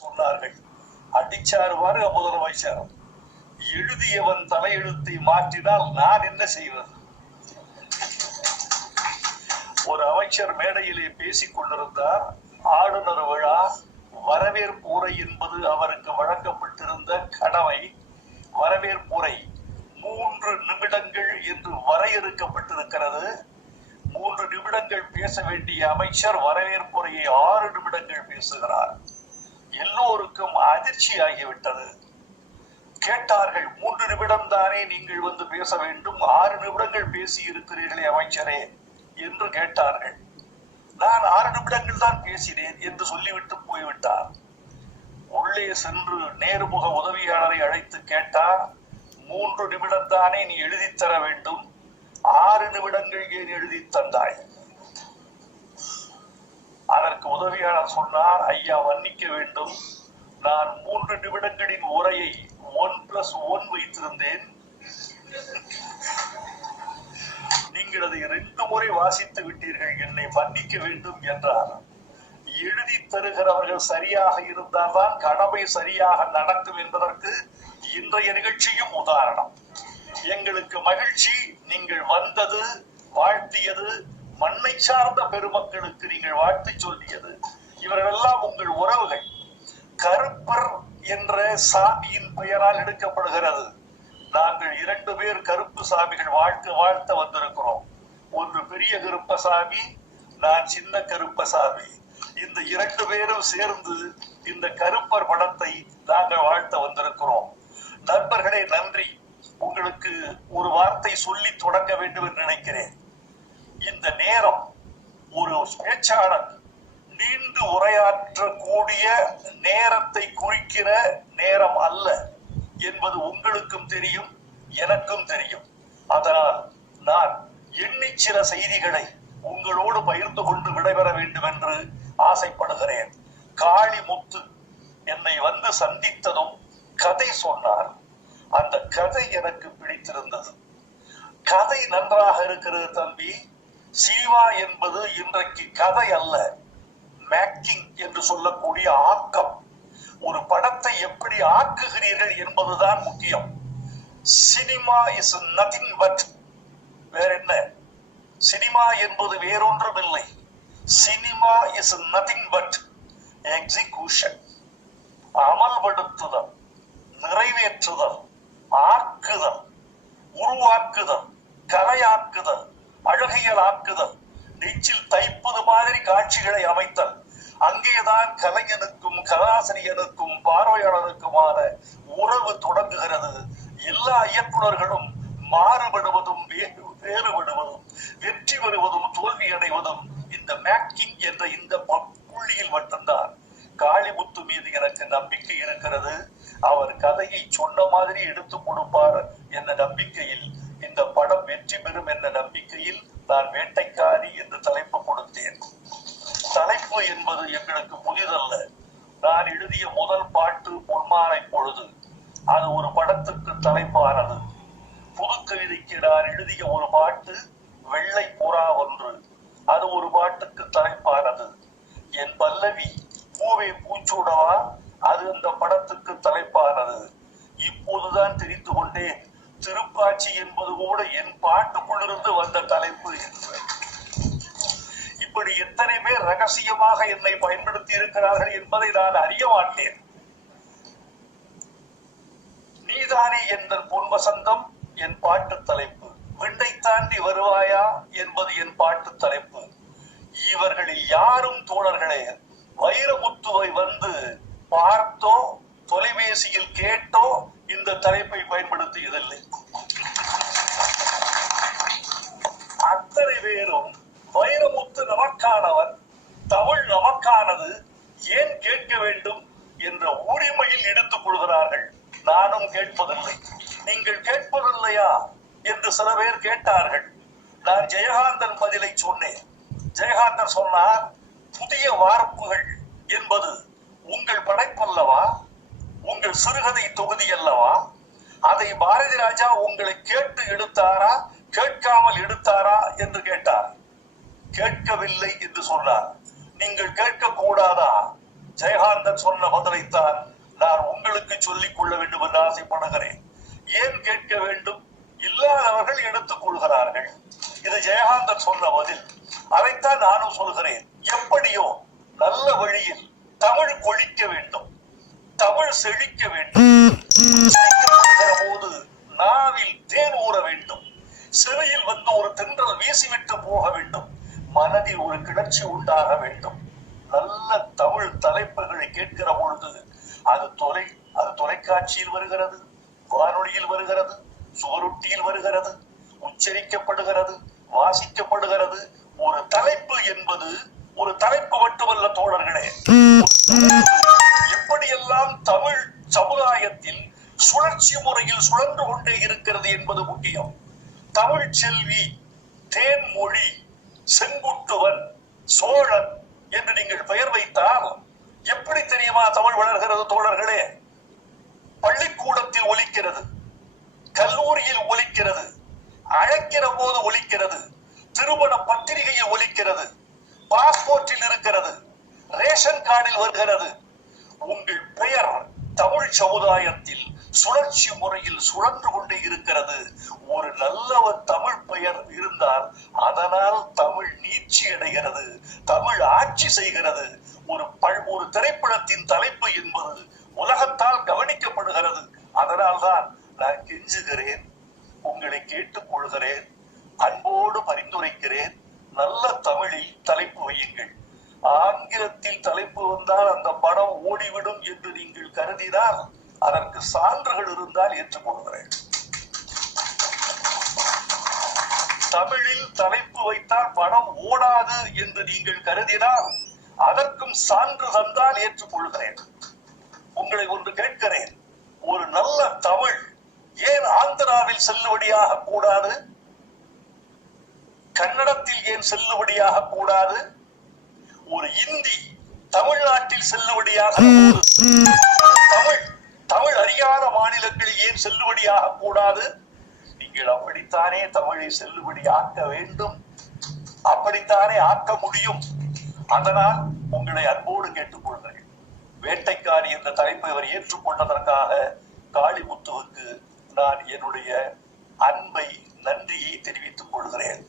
சொன்னார்கள். அடிச்சாருவாரு முதலமைச்சர் எழுதியவன் தலையெழுத்தை மாற்றினால் நான் என்ன செய்வது? ஒரு அமைச்சர் மேடையிலே பேசிக் கொண்டிருந்தார். ஆளுநர் விழா வரவேற்புரை என்பது அவருக்கு வழங்கப்பட்டிருந்த கடமை. வரவேற்புரை மூன்று நிமிடங்கள் என்று வரையறுக்கப்பட்டிருக்கிறது. மூன்று நிமிடங்கள் பேச வேண்டிய அமைச்சர் வரவேற்புரையை ஆறு நிமிடங்கள் பேசுகிறார். அதிர்ச்சியாகிவிட்டது கேட்டார்கள் மூன்று நிமிடம் தானே நீங்கள் வந்து பேச வேண்டும்? ஆறு நிமிடங்கள் பேசி இருக்கிறீர்களே அமைச்சரே என்று கேட்டார்கள். நான் ஆறு நிமிடங்கள் தான் பேசினேன் என்று சொல்லிவிட்டு போய்விட்டார். உள்ளே சென்று நேர்முக உதவியாளரை அழைத்து கேட்டார் மூன்று நிமிடம் தானே நீ எழுதித் தர வேண்டும்? ஆறு நிமிடங்கள் ஏன் எழுதி தந்தாய்? அதற்கு உதவியாளர் சொன்னார் ஐயா வன்னிக்க வேண்டும். நான் மூன்று நிமிடங்களின் உரையை ஒன் பிளஸ் ஒன் வைத்திருந்தேன் நீங்கள் அதை ரெண்டு முறை வாசித்து விட்டீர்கள். என்னை மன்னிக்க வேண்டும் என்றார். எழுதி தருகிறவர்கள் சரியாக இருந்தால்தான் கடமை சரியாக நடக்கும் என்பதற்கு இன்றைய நிகழ்ச்சியும் உதாரணம். எங்களுக்கு மகிழ்ச்சி நீங்கள் வந்தது வாழ்த்தியது மண்ணை சார்ந்த பெருமக்களுக்கு நீங்கள் வாழ்த்து சொல்லியது. இவர்களெல்லாம் உங்கள் உறவுகள். கருப்பர் என்ற சாமியின் பெயரால் எடுக்கப்படுகிறது. நாங்கள் இரண்டு பேர் கருப்பு சாமிகள் வாழ்க்கை வாழ்த்த வந்திருக்கிறோம். ஒன்று பெரிய கருப்பசாமி நான் சின்ன கருப்பசாமி இந்த இரண்டு பேரும் சேர்ந்து இந்த கருப்பர் படத்தை நாங்கள் வாழ்த்த வந்திருக்கிறோம். நண்பர்களே நன்றி. உங்களுக்கு ஒரு வார்த்தை சொல்லி தொடங்க வேண்டும் என்று நினைக்கிறேன். இந்த நேரம் ஒரு பேச்சாளர் நீண்டு உரையாற்றக்கூடிய நேரத்தை குறிக்கிற நேரம் அல்ல என்பது உங்களுக்கும் தெரியும் எனக்கும் தெரியும். அதனால் நான் எண்ணி சில செய்திகளை உங்களோடு பகிர்ந்து கொண்டு விடைபெற வேண்டும் என்று ஆசைப்படுகிறேன் காளிமுத்து என்னை வந்து சந்தித்ததும் கதை சொன்னார். அந்த கதை எனக்கு பிடித்திருந்தது. கதை நன்றாக இருக்கிறது தம்பி. சிவா என்பது இன்றைக்கு கதை அல்ல. மேக்கிங் என்று சொல்லக்கூடிய ஆக்கம். ஒரு படத்தை எப்படி ஆக்குகிறீர்கள் என்பதுதான் முக்கியம். சினிமா இஸ் நதிங் பட் வேற என்ன? சினிமா என்பது வேறொன்றும் இல்லை cinema is nothing but execution அமல்படுத்துதல் நிறைவேற்றுதல் ஆக்குதல் உருவாக்குதல் கலையாக்குதல் அழகியலாக்குதல் நெஞ்சில் தைப்பது மாதிரி காட்சிகளை அமைத்தல். அங்கேதான் கலைஞனுக்கும் கலாசிரியனுக்கும் பார்வையாளருக்குமான உறவு தொடங்குகிறது. எல்லா இயக்குனர்களும் மாறுபடுவதும் வேறுபடுவதும் வெற்றி பெறுவதும் தோல்வி அடைவதும் இந்த மேக்கிங் என்ற இந்த புள்ளியில் மட்டும்தான். காளிமுத்து மீது எனக்கு நம்பிக்கை இருக்கிறது. அவர் கதையை சொன்ன மாதிரி எடுத்து கொடுப்பார் என்ற நம்பிக்கையில் இந்த படம் வெற்றி பெறும் என்ற நம்பிக்கையில் நான் வேட்டைக்காரி என்று தலைப்பு கொடுத்தேன். தலைப்பு என்பது எங்களுக்கு புதிதல்ல. நான் எழுதிய முதல் பாட்டு பொன்மானை பொழுது அது ஒரு படத்துக்கு தலைப்பானது. புது கவிதைக்கு நான் எழுதிய ஒரு பாட்டு வெள்ளை புறா ஒன்று. அது ஒரு பாட்டுக்கு தலைப்பானது. என் பல்லவி பூவே பூச்சூடவா? அது அந்த படத்துக்கு தலைப்பானது. இப்போதுதான் தெரிந்து கொண்டேன். திருப்பாச்சி என்பது கூட என் பாட்டுக்குள்ளிருந்து வந்த தலைப்பு என்று. இப்படி எத்தனை பேர் ரகசியமாக என்னை பயன்படுத்தி இருக்கிறார்கள் என்பதை நான் அறிய மாட்டேன். நீதானே என்ற பொன் வசந்தம் என் பாட்டு தலைப்பு. விண்ணை தாண்டி வருவாயா என்பது என் பாட்டு தலைப்பு. இவர்களில் யாரும் தோழர்களே வைரமுத்துவை வந்து பார்த்தோ தொலைபேசியில் கேட்டோ இந்த தலைப்பை பயன்படுத்தியதில்லை அத்தனை பேரும் நமக்கானவன் தமிழ் நமக்கானது ஏன் கேட்க வேண்டும் என்ற உரிமையில் எடுத்துக் கொள்கிறார்கள்? நானும் கேட்பதில்லை. நீங்கள் கேட்பதில்லையா? என்று சில பேர் கேட்டார்கள். நான் ஜெயகாந்தன் பதிலை சொன்னேன். ஜெயகாந்தன் சொன்னார் புதிய வார்ப்புகள் என்பது உங்கள் படைப்பல்லவா? உங்கள் சிறுகதை தொகுதி அல்லவா? அதை பாரதி ராஜா உங்களை கேட்டு எடுத்தாரா கேட்காமல் எடுத்தாரா? என்று கேட்டார். கேட்கவில்லை என்று சொன்னார். நீங்கள் கேட்க கூடாதா ஜெயகாந்தன் சொன்ன பதிலைத்தான் நான் உங்களுக்கு சொல்லிக் கொள்ள வேண்டும் என்று ஆசைப்படுகிறேன். ஏன் கேட்க வேண்டும்? இல்லாதவர்கள் எடுத்துக் கொள்கிறார்கள். இது ஜெயகாந்தன் சொன்ன பதில். அதைத்தான் நானும் சொல்கிறேன். எப்படியோ நல்ல வழியில் தமிழ் கொழிக்க வேண்டும். தமிழ் செழிக்க வேண்டும். போது நாவில் தேன் ஊற வேண்டும். சிறையில் வந்து ஒரு தென்றல் வீசிவிட்டு போக வேண்டும். மனதில் ஒரு கிளர்ச்சி உண்டாக வேண்டும். நல்ல தமிழ் தலைப்புகளை கேட்கிற பொழுது அது தொலை அது தொலைக்காட்சியில் வருகிறது வானொலியில் வருகிறது சுவரொட்டியில் வருகிறது உச்சரிக்கப்படுகிறது வாசிக்கப்படுகிறது. ஒரு தலைப்பு என்பது ஒரு தலைப்பு மட்டுமல்ல தோழர்களே. எப்படியெல்லாம் தமிழ் சமுதாயத்தில் சுழற்சி முறையில் சுழன்று கொண்டே இருக்கிறது என்பது முக்கியம். தமிழ் செல்வி தேன்மொழி செங்குட்டுவன் சோழன் என்று நீங்கள் பெயர் வைத்தால் எப்படி தெரியுமா தமிழ் வளர்கிறது தோழர்களே? பள்ளிக்கூடத்தில் ஒலிக்கிறது கல்லூரியில் ஒலிக்கிறது அழைக்கிற போது ஒலிக்கிறது திருமண பத்திரிகையில் ஒலிக்கிறது பாஸ்போர்ட்டில் இருக்கிறது ரேஷன் கார்டில் வருகிறது. உங்கள் பெயர் தமிழ் சமுதாயத்தில் சுழற்சி முறையில் சுழன்று கொண்டே இருக்கிறது. ஒரு நல்லவர் தமிழ் பெயர் இருந்தால் அதனால் தமிழ் நீட்சி அடைகிறது தமிழ் ஆட்சி செய்கிறது. ஒரு ஒரு திரைப்படத்தின் தலைப்பு என்பது உலகத்தால் கவனிக்கப்படுகிறது. அதனால் தான் நான் கெஞ்சுகிறேன் உங்களை கேட்டுக் கொள்கிறேன் அன்போடு பரிந்துரைக்கிறேன். நல்ல தமிழில் தலைப்பு வையுங்கள். ஆங்கிலத்தில் தலைப்பு வந்தால் அந்த படம் ஓடிவிடும் என்று நீங்கள் கருதினால் அதற்கு சான்றுகள் இருந்தால் ஏற்றுக்கொள்ள தமிழில் தலைப்பு வைத்தால் படம் ஓடாது என்று நீங்கள் கருதினால் அதற்கும் சான்று தந்தால் ஏற்றுக்கொள்கிறேன். உங்களை ஒன்று கேட்கிறேன். ஒரு நல்ல தமிழ் ஏன் ஆந்திராவில் செல்லுபடியாக கூடாது? கன்னடத்தில் ஏன் செல்லுபடியாக கூடாது? ஒரு இந்தி தமிழ்நாட்டில் செல்லுபடியாக தமிழ் தமிழ் அறியாத மாநிலங்களில் ஏன் செல்லுபடியாக கூடாது? நீங்கள் அப்படித்தானே தமிழை செல்லுபடி ஆக்க வேண்டும்? அப்படித்தானே ஆக்க முடியும்? அதனால் உங்களை அன்போடு கேட்டுக்கொள்கிறேன் வேட்டைக்காரி என்ற தலைப்பை அவர் ஏற்றுக்கொண்டதற்காக காளிமுத்துவுக்கு நான் என்னுடைய அன்பை நன்றியை தெரிவித்துக் கொள்கிறேன்.